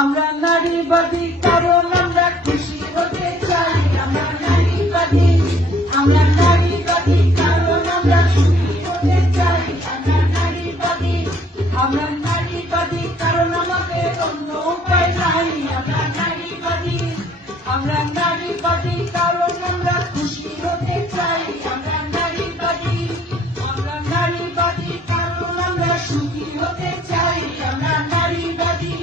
আমরা নারীবাদী কারণ আমরা খুশি হতে চাই। আমরা নারীবাদী, আমরা নারীবাদী কারণ আমরা সুখী হতে চাই। আমরা নারীবাদী, আমরা নারীবাদী কারণ আমাদের অন্য উপায় নাই। আমরা নারীবাদী, আমরা নারীবাদী কারণ আমরা খুশি হতে চাই। আমরা নারীবাদী, আমরা নারীবাদী কারণ আমরা সুখী হতে চাই। আমরা নারীবাদী,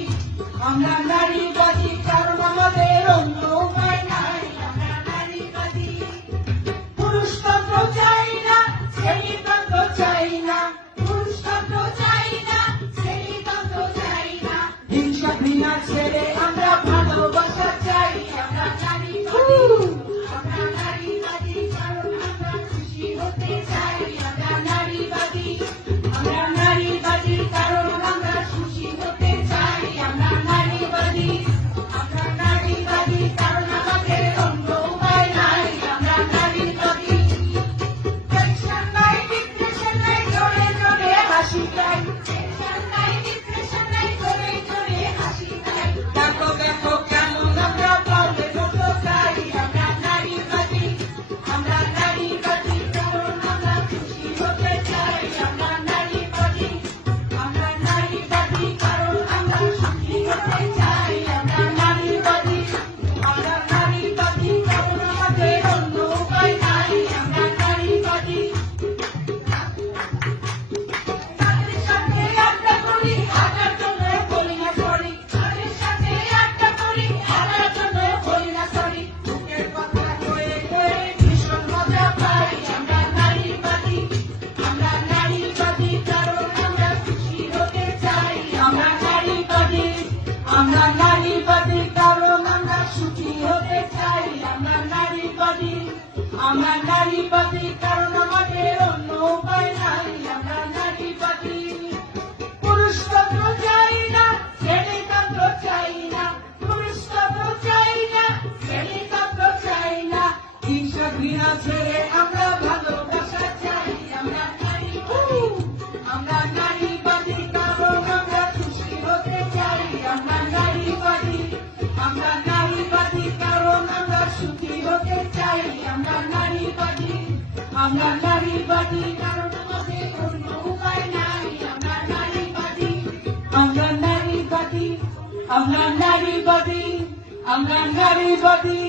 আমরা নারীবাদী কারণ আমাদের অন্য উপায় নাই। আমরা নারীবাদী, পুরুষতন্ত্র চাই না, শ্রেণীতন্ত্র চাই না। পুরুষতন্ত্র চাই না, শ্রেণীতন্ত্র চাই না। হিংসা ঘৃণা ছেড়ে আমরা ভালোবাসা চাই। আমরা নারীবাদী, আমরা নারীবাদী কারণ আমরা খুশি হতে চাই। আমরা নারীবাদী, আমরা নারীবাদী কারণ আমরা খুশি হতে চাই। আমরা নারীবাদী, আমরা নারীবাদী কারণ আমাদের অন্য উপায় নাই। আমরা নারীবাদী, টেনশন নাই, ডিপ্রেশন নাই, জোরে জোরে হাসি চাই। টেনশন নাই, ডিপ্রেশন নাই, জোরে জোরে হাসি চাই। দেখো দেখো কেমন আমরা পারলে মতো চাই। আমরা নারীবাদী, আমরা নারীবাদী কারণ আমরা খুশি হতে চাই। আমরা নারীবাদী, আমরা নারীবাদী কারণ আমরা সুখী হতে চাই। আমরা নারীবাদী, আমরা নারীবাদী কারণ আমাদের অন্য উপায় নাই। আমরা নারীবাদী, তাদের সাথে আড্ডা করি, হাজার জন্য বলি না সরি। তাদের সাথে আড্ডা করি, হাজার জন্য বলি না সরি। বুকের কথা কয়ে কয়ে ভীষণ মজা পাই। আমরা নারীবাদী, আমরা নারীবাদী কারণ আমরা খুশি হতে চাই। আমরা নারীবাদী, আমরা নারীবাদী কারণ আমরা সুখী হতে চাই। আমরা নারীবাদী, আমরা নারীবাদী কারণ আমাদের অন্য উপায় নাই। আমরা নারীবাদী, পুরুষতন্ত্র চাই না, শ্রেণীতন্ত্র চাই না। পুরুষতন্ত্র চাই না, শ্রেণীতন্ত্র চাই না। হিংসা ঘৃণা ছেড়ে আমরা ভালোবাসা চাই। আমরা নারীবাদী, আমরা নারীবাদী কারণ আমরা খুশি হতে চাই। আমরা নারীবাদী, আমরা নারীবাদী কারণ আমরা সুখী হতে চাই। আমরা নারীবাদী, আমরা নারীবাদী কারণ আমাদের অন্য উপায় নাই। আমরা নারীবাদী, আমরা নারীবাদী, আমরা নারীবাদী, আমরা নারীবাদী।